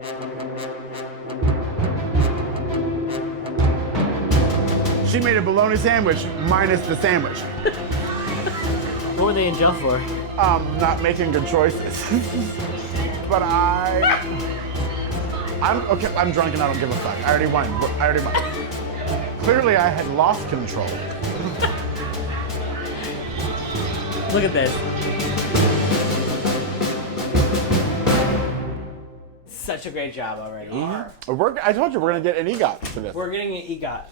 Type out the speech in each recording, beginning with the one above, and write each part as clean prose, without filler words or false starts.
She made a bologna sandwich minus the sandwich. What were they in jail for? Not making good choices. But I'm okay. I'm drunk and I don't give a fuck. I already won. Clearly, I had lost control. Look at this. Such a great job already. I told you we're gonna get an EGOT for this. We're getting an EGOT.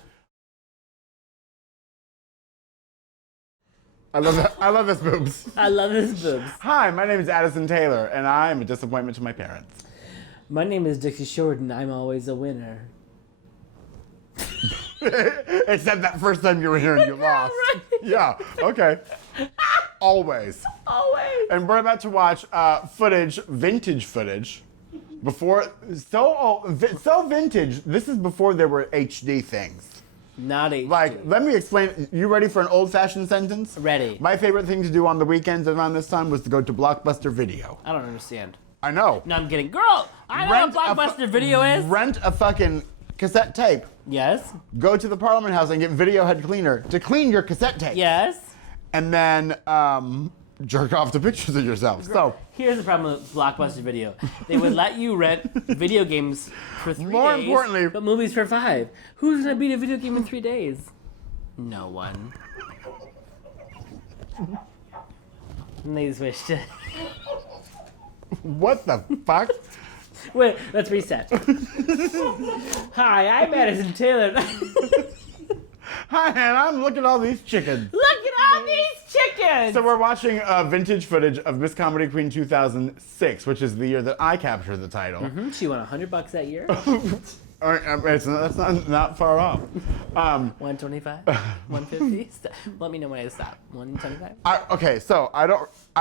I love that. I love this boobs. I love his boobs. Hi, my name is Addison Taylor, and I am a disappointment to my parents. My name is Dixie Short, and I'm always a winner. Except that first time you were here and you lost. Right. Yeah, okay. Always. Always. And we're about to watch vintage footage. So vintage, this is before there were HD things. Not HD. Like, let me explain. You ready for an old-fashioned sentence? Ready. My favorite thing to do on the weekends around this time was to go to Blockbuster Video. I don't understand. I know. No, I'm kidding. Girl, I know what Blockbuster Video is. Rent a fucking cassette tape. Yes. Go to the Parliament House and get Video Head Cleaner to clean your cassette tape. Yes. And then jerk off to pictures of yourself. So here's the problem with Blockbuster Video. They would let you rent video games for 3 days. More importantly, but movies for 5. Who's gonna beat a video game in 3 days? No one. And they switched it. What the fuck? Wait, let's reset. Hi, I'm Addison Taylor. Hi, and I'm looking at all these chickens. Look at all these chickens! So we're watching vintage footage of Miss Comedy Queen 2006, which is the year that I captured the title. Mm-hmm. She won $100 that year. That's not far off. 125, 150. Let me know when I stop. 125. Okay, so I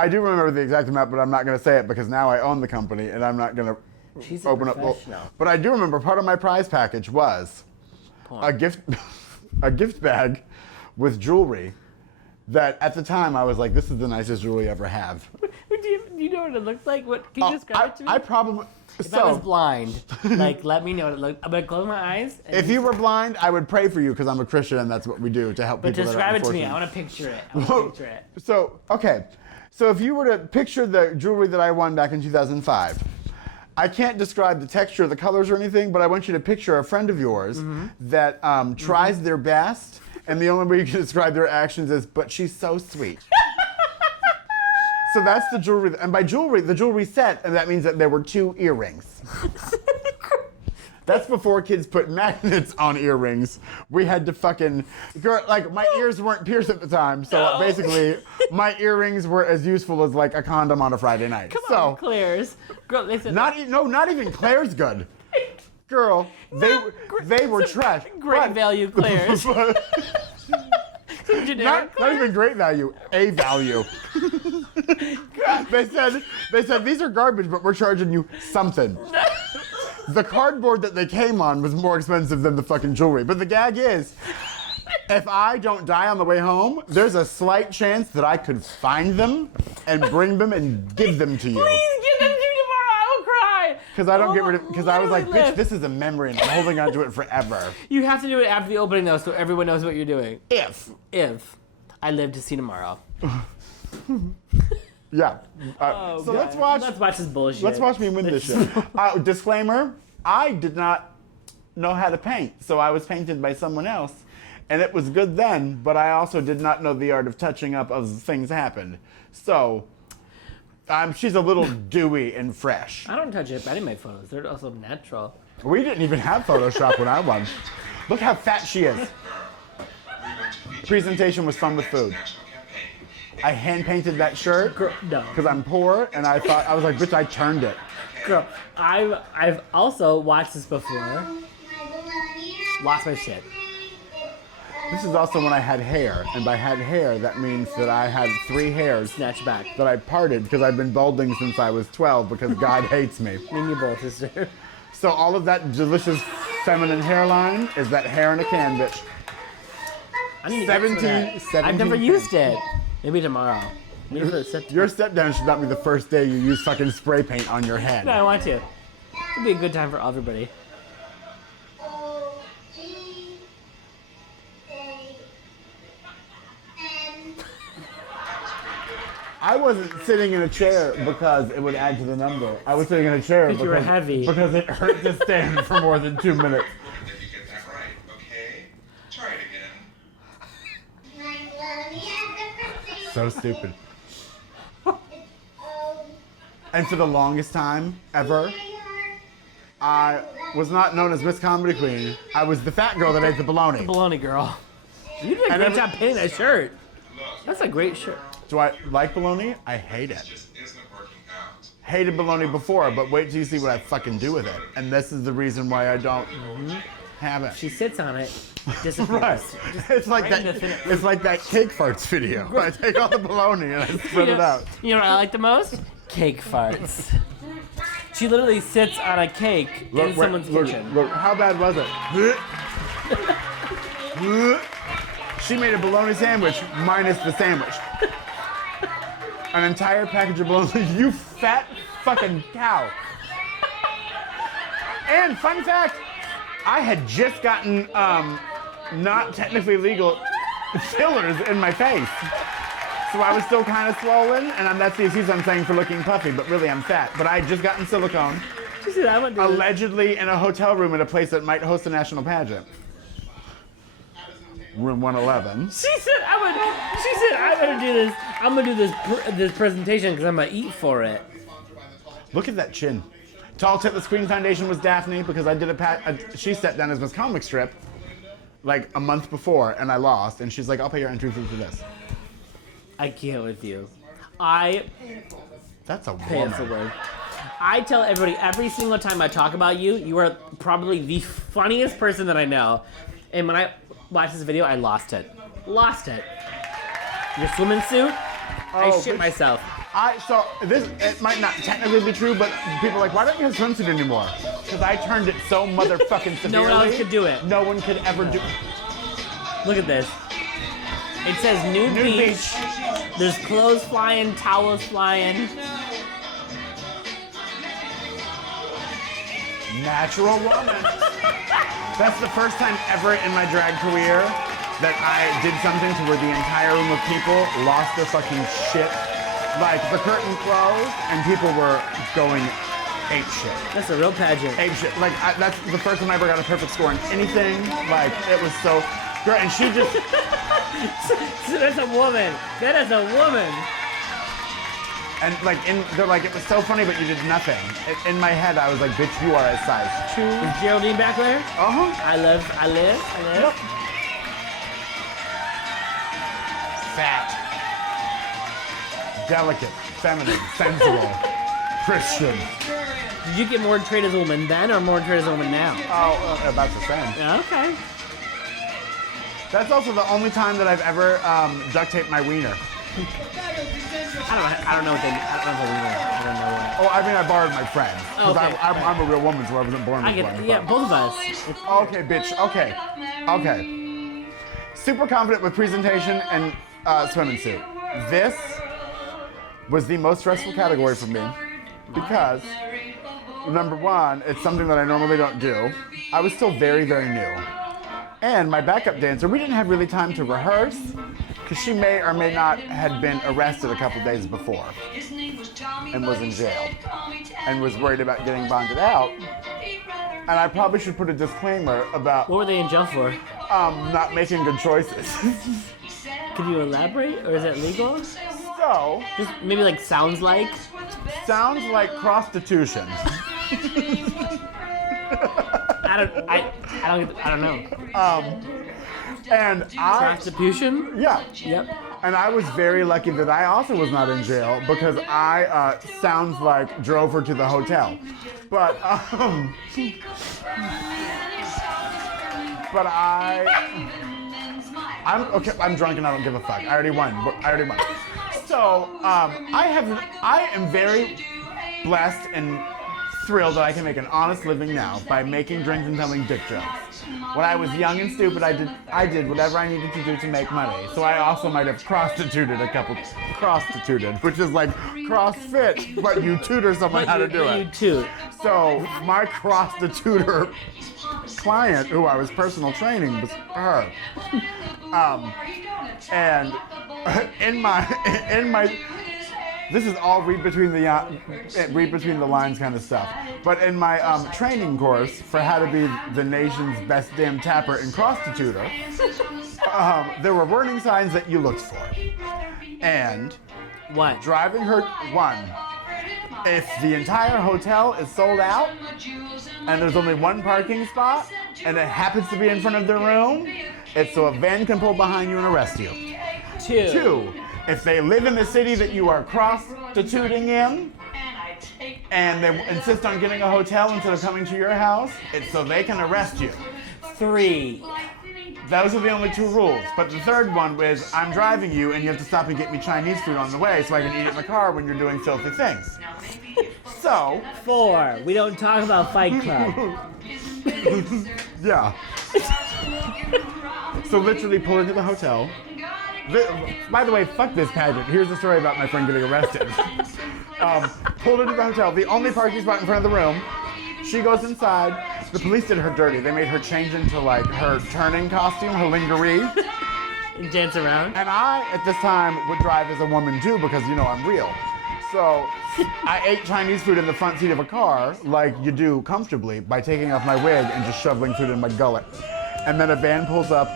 do remember the exact amount, but I'm not going to say it because now I own the company and I'm not going to open up. But I do remember part of my prize package was a gift bag with jewelry that at the time I was like, this is the nicest jewelry I ever have. Do you know what it looked like? What can you describe it to me? I probably. If I was blind, like, let me know what it looked. I'm gonna close my eyes. If you were blind, I would pray for you because I'm a Christian and that's what we do to help people. But describe it to me. I want to picture it. So, okay. So if you were to picture the jewelry that I won back in 2005, I can't describe the texture, the colors, or anything, but I want you to picture a friend of yours that tries their best, and the only way you can describe their actions is, but she's so sweet. So that's the jewelry, and by jewelry, the jewelry set, and that means that there were 2 earrings. That's before kids put magnets on earrings. We had to fucking, like, my ears weren't pierced at the time, so basically, my earrings were as useful as, like, a condom on a Friday night. Come on, Claire's. Girl, they said not even Claire's good. Girl, they were trash. Great value Claire's. Not even great value, a value. They said these are garbage, but we're charging you something. The cardboard that they came on was more expensive than the fucking jewelry. But the gag is, if I don't die on the way home, there's a slight chance that I could find them and bring them and give them to you. Please give them to me tomorrow. I will cry. Because I don't get rid of. Because I was like, bitch, this is a memory, and I'm holding on to it forever. You have to do it after the opening, though, so everyone knows what you're doing. If I live to see tomorrow. Yeah. So God. Let's watch this bullshit. Let's watch me win this shit. Disclaimer: I did not know how to paint, so I was painted by someone else, and it was good then. But I also did not know the art of touching up as things happened. So, she's a little dewy and fresh. I don't touch it, but I didn't make photos. They're also natural. We didn't even have Photoshop when I won. Look how fat she is. Presentation was fun with food. I hand painted that shirt because I'm poor, and I was like, bitch, I turned it. Girl, I've also watched this before. Lost my shit. This is also when I had hair, and by had hair, that means that I had 3 hairs Snatch back. that I parted because I've been balding since I was 12 because God hates me. Me and you both, sister. So all of that delicious feminine hairline is that hair in a can, bitch. I need to get some of that. 17 I've never used it. Maybe tomorrow. Maybe for the Your step down should not be the first day you use fucking spray paint on your head. No, I want to. It'd be a good time for everybody. I wasn't sitting in a chair because it would add to the number. I was sitting in a chair Because you were heavy. Because it hurt to stand for more than 2 minutes. Did you get that right? Okay. Try it again. So stupid. And for the longest time ever, I was not known as Miss Comedy Queen. I was the fat girl that ate the bologna. Bologna girl. You did a And great every- job painting that shirt. That's a great shirt. Do I like bologna? I hate it. Just isn't working out. Hated bologna before, but wait till you see what I fucking do with it. And this is the reason why I don't have it. She sits on it. Disappears. Right. It's like right that. into thin- It's like that cake farts video. I take all the bologna and I spread it out. You know what I like the most? Cake farts. She literally sits on a cake in someone's kitchen. Look, how bad was it? She made a bologna sandwich minus the sandwich. An entire package of bologna. You fat fucking cow. And fun fact, I had just gotten not technically legal fillers in my face. So I was still kind of swollen, and that's the excuse I'm saying for looking puffy, but really I'm fat. But I had just gotten silicone, She said, I would do this. allegedly in a hotel room at a place that might host a national pageant. Room 111. She said, I'm gonna do this. I'm gonna do this presentation because I'm gonna eat for it. Look at that chin. Tall Tip, the Screen Foundation was Daphne because I did she stepped down as Miss Comic Strip like a month before and I lost. And she's like, I'll pay your entry fee for this. I can't with you. I That's a pay it woman. forward. I tell everybody every single time I talk about you, you are probably the funniest person that I know. And when I watched this video, I lost it. Lost it. Your swimming suit? I Oh, shit bitch. myself. So it might not technically be true, but people are like, why don't you have swimsuit anymore? Because I turned it so motherfucking severely. No one else could do it. No one could ever do. Look at this. It says nude beach. There's clothes flying, towels flying. Natural woman. That's the first time ever in my drag career that I did something to where the entire room of people lost their fucking shit. Like the curtain closed and people were going ape shit. That's a real pageant. Ape shit. Like that's the first time I ever got a perfect score in anything. Like it was so great. And she just So that's a woman. That is a woman. and like they're like it was so funny, but you did nothing. In my head, I was like, bitch, you are a size 2. Is Geraldine back there? Uh-huh. I live. Yep. Fat. Delicate, feminine, sensual, Christian. Did you get more trade as a woman then or more trade as a woman now? Oh, about the same. Yeah, okay. That's also the only time that I've ever duct taped my wiener. I don't know what they. I don't know what. Oh, I mean, I borrowed my friends. Because Okay. I'm a real woman, so I wasn't born I with get. one. Yeah, but- both of us. Okay, bitch. Okay. Super confident with presentation and swimming suit. This was the most stressful category for me because, number one, it's something that I normally don't do. I was still very, very new. And my backup dancer, we didn't have really time to rehearse because she may or may not had been arrested a couple days before and was in jail and was worried about getting bonded out. And I probably should put a disclaimer about What were they in jail for? not making good choices. Could you elaborate, or is that legal? So, Just maybe like sounds like. sounds like prostitution. I don't know. And Prostitution? yeah. Yep. And I was very lucky that I also was not in jail because I sounds like drove her to the hotel. But I'm okay. I'm drunk and I don't give a fuck. I already won. So I am very blessed and thrilled that I can make an honest living now by making drinks and telling dick jokes. when I was young and stupid, I did whatever I needed to do to make money. So I also might have prostituted, which is like CrossFit, but you tutor someone how to do You it. too. So my prostituter client, who I was personal training, was her. And in my this is all read between the lines kind of stuff. But in my training course for how to be the nation's best damn tapper and prostituter, there were warning signs that you looked for. And What? driving her, one, if the entire hotel is sold out and there's only one parking spot and it happens to be in front of their room, it's so a van can pull behind you and arrest you. Two, if they live in the city that you are prostituting in and they insist on getting a hotel instead of coming to your house, it's so they can arrest you. 3. Those are the only 2 rules. But the third one is I'm driving you and you have to stop and get me Chinese food on the way so I can eat it in the car when you're doing filthy things. So, 4. We don't talk about Fight Club. yeah. So literally pull into the hotel. By the way, fuck this pageant. Here's the story about my friend getting arrested. Pulled into the hotel, the only parking spot in front of the room. She goes inside. The police did her dirty. They made her change into like her turning costume, her lingerie. Dance around. And I, at this time, would drive as a woman too because, you know, I'm real. So I ate Chinese food in the front seat of a car like you do comfortably by taking off my wig and just shoveling food in my gullet. And then a van pulls up.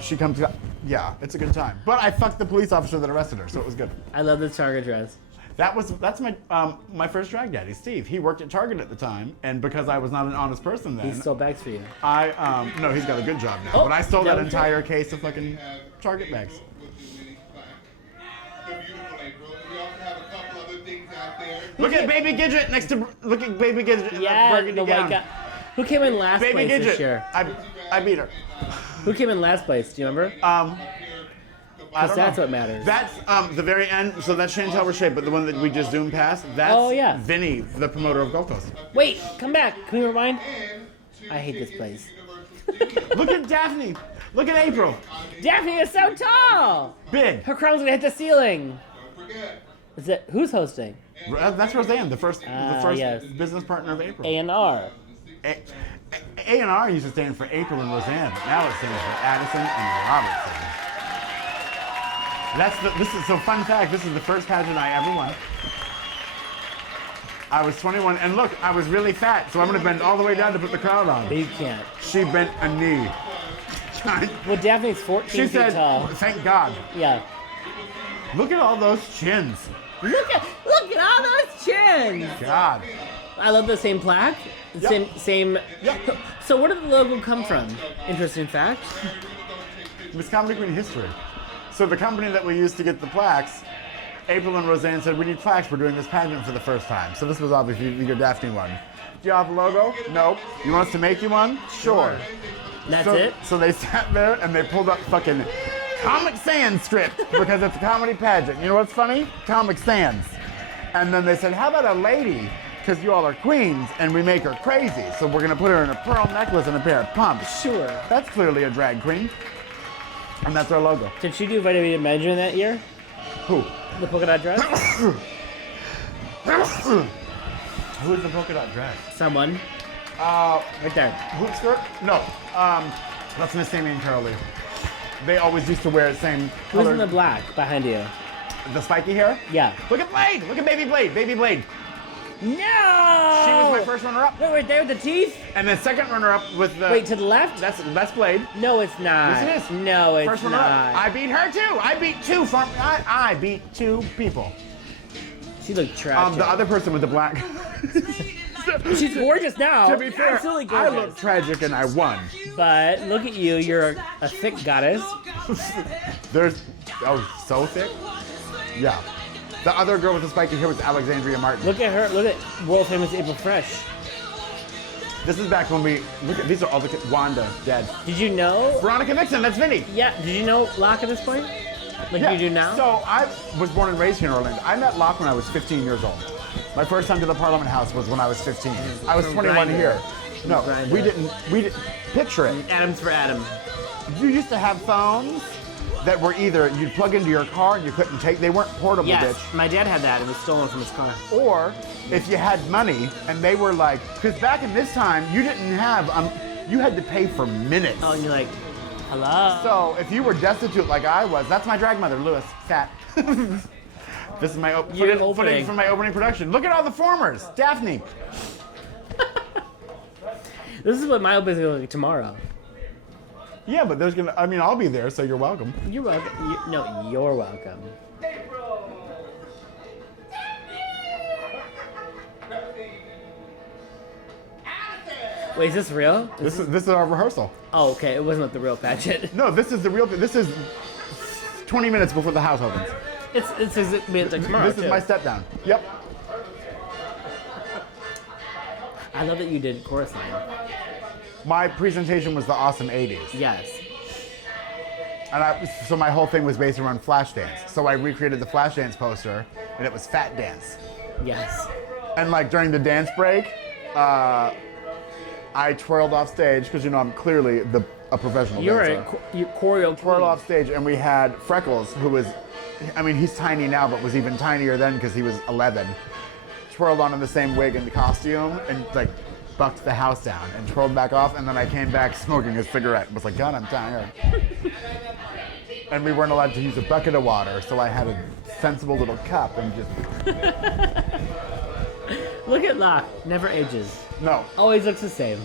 She comes, yeah, it's a good time. But I fucked the police officer that arrested her, so it was good. I love the Target dress. That's my first drag daddy, Steve. He worked at Target at the time, and because I was not an honest person then, He stole bags for you. no, he's got a good job now. Oh, but I stole that no. entire case of fucking Target bags. The beautiful April. We also have a couple other things out there. Look at Baby Gidget next to look at Baby Gidget in that Yeah, burgundy the white gown. guy. Who came in last Baby place this Gidget. year? I beat her. Who came in last place? Do you remember? I Because don't that's know. what matters. That's the very end. So that's Chantel Roche, but the one that we just zoomed past, that's Oh, yeah. Vinny, the promoter of Gold Coast. Wait, come back. Can you rewind? I hate this place. Look at Daphne. Look at April. Daphne is so tall. Big. Her crown's gonna hit the ceiling. Is it who's hosting? That's Roseanne, the first yes. business partner of April. A&R. A&R used to stand for April and Roseanne, but now it stands for Addison and Robertson. This is so fun fact. This is the first pageant I ever won. I was 21, and look, I was really fat, so I'm gonna bend all the way down to put the crown on. But you can't. She bent a knee. Well, Daphne's 14 She feet said, tall. "Thank God." Yeah. Look at all those chins. Look at all those chins. God. I love the same plaque. Yep. Same. Yep. So where did the logo come from? Interesting fact. Miss Comedy Queen history. So the company that we used to get the plaques, April and Roseanne said, "We need plaques. We're doing this pageant for the first time." So this was obviously your Daphne one. Do you have a logo? Nope. You want us to make you one? Sure. That's So, it. so they sat there and they pulled up fucking Comic Sans script because it's a comedy pageant. You know what's funny? Comic Sans. And then they said, "How about a lady? Because you all are queens and we make her crazy. So we're gonna put her in a pearl necklace and a pair of pumps." Sure. That's clearly a drag queen. And that's our logo. Did she do Vitamin Benjamin that year? Who? The polka dot dress? Who is the polka dot dress? Someone. Right there. Hoop skirt? No. That's Miss Amy and Carly. They always used to wear the same Who's color. in the black behind you? The spiky hair? Yeah. Look at Blade! Look at Baby Blade! Baby Blade! No! She was my first runner-up. Wait, right there with the teeth? And then second runner-up with the... Wait, to the left? That's Blade. No, it's not. Yes, it is. No, it's First runner-up. not. I beat her too. I beat I beat 2 people. She looked tragic. The other person with the black... She's gorgeous now. To be fair, Absolutely I gorgeous. look tragic and I won. But look at you. You're a thick goddess. There's... Oh, so thick? Yeah. The other girl with the spiky hair was Alexandria Martin. Look at her. Look at world famous April Fresh. This is back when we... Look at... These are all the... Wanda, dead. Did you know? Veronica Nixon, that's Vinny. Yeah. Did you know Locke at this point? Like you do now? So I was born and raised here in Orlando. I met Locke when I was 15 years old. My first time to the Parliament House was when I was 15. I was 21 here. No, grind we it. didn't. We didn't. Picture it. Atoms for Adam. You used to have phones that were either you'd plug into your car and you couldn't take. They weren't portable, Yes, bitch. my dad had that and was stolen from his car. Or if you had money and they were like, because back in this time you didn't have. You had to pay for minutes. Oh, and you're like, hello. So if you were destitute like I was, that's my drag mother, Lewis. Fat. This is my footage opening. from my opening production. Look at all the formers. Daphne. This is what my opening is going to look like tomorrow. Yeah, but there's gonna. I mean, I'll be there, so you're welcome. You're welcome. No, you're welcome. Wait, is this real? This is our rehearsal. Oh, okay. It wasn't the real pageant. No, this is the real. This is 20 minutes before the house opens. It's like tomorrow. This is too. my step down. Yep. I love that you did chorus line. My presentation was the awesome 80s. Yes. And so my whole thing was based around Flashdance. So I recreated the Flashdance poster, and it was Fat Dance. Yes. And like during the dance break, I twirled off stage, because you know I'm clearly a professional You're dancer. a choreo. Twirled off stage, and we had Freckles, who was, I mean, he's tiny now, but was even tinier then because he was 11. Twirled on in the same wig and costume, and like bucked the house down, and twirled back off, and then I came back smoking a cigarette. Was like, God, I'm tired. And we weren't allowed to use a bucket of water, so I had a sensible little cup and just. Look at Locke. Never ages. No. Always looks the same.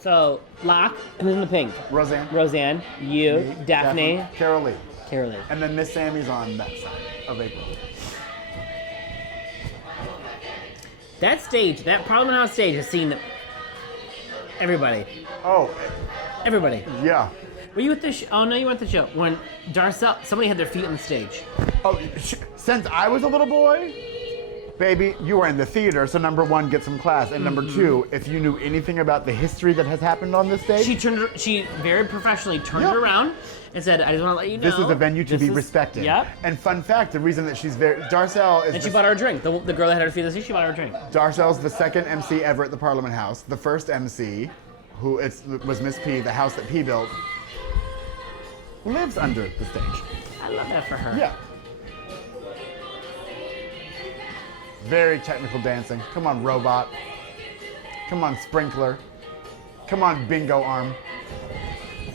So, Locke, who's in the pink? Roseanne. Roseanne, you, Me, Daphne, Carol Lee. Carolee. And then Miss Sammy's on that side of April. That stage, that Parliament House stage has seen everybody. Oh, Everybody. yeah. Were you at the show? Oh, no, you weren't at the show. When Darcel, somebody had their feet on the stage. Oh, since I was a little boy, baby, you were in the theater, so number one, get some class. And number two, if you knew anything about the history that has happened on this stage, She very professionally turned Yep. around and said, I just want to let you know. this is a venue to this be is-" respected. Yep. And fun fact, the reason that she's very, Darcel is And she bought her a drink. The girl that had her feet on the stage, she bought her a drink. Darcel's the second MC ever at the Parliament House. The first MC, who was Miss P, the house that P built, lives under the stage. I love that for her. Yeah. Very technical dancing. Come on, robot. Come on, sprinkler. Come on, bingo arm.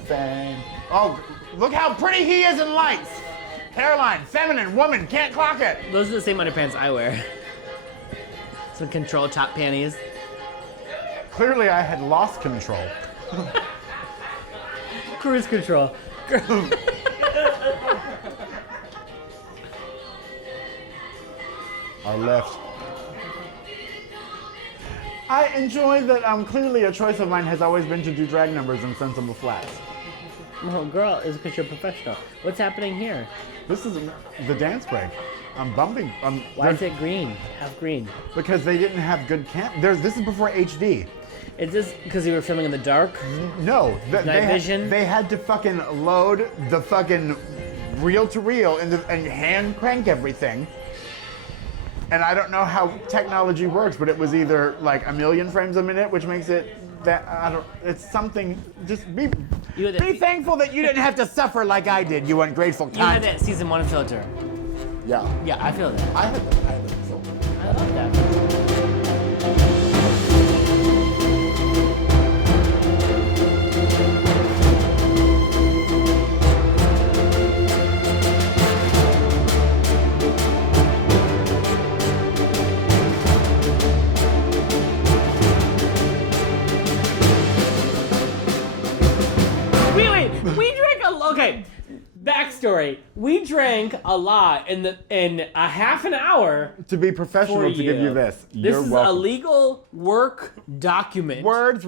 Fang. Oh, look how pretty he is in lights. Hairline, feminine, woman, can't clock it. Those are the same underpants I wear. Some control top panties. Clearly, I had lost control. Cruise control. Our left. I enjoy that clearly a choice of mine has always been to do drag numbers in sensible flats. Oh, girl, it's because you're a professional. What's happening here? This is the dance break. I'm bumping. Why is it green? Half green. Because they didn't have good this is before HD. Is this because you were filming in the dark? No, Night vision? They had to fucking load the fucking reel to reel and hand crank everything. And I don't know how technology works, but it was either like 1,000,000 frames a minute, which makes it that it's something. Just be thankful that you didn't have to suffer like I did. You ungrateful cunt. You had that season 1 filter. Yeah. Yeah, I feel that. I had that filter. I love that. Wait, we drank okay. Backstory: we drank a lot in a half an hour. To be professional, For to give you this. This You're is welcome. a legal work document. Words.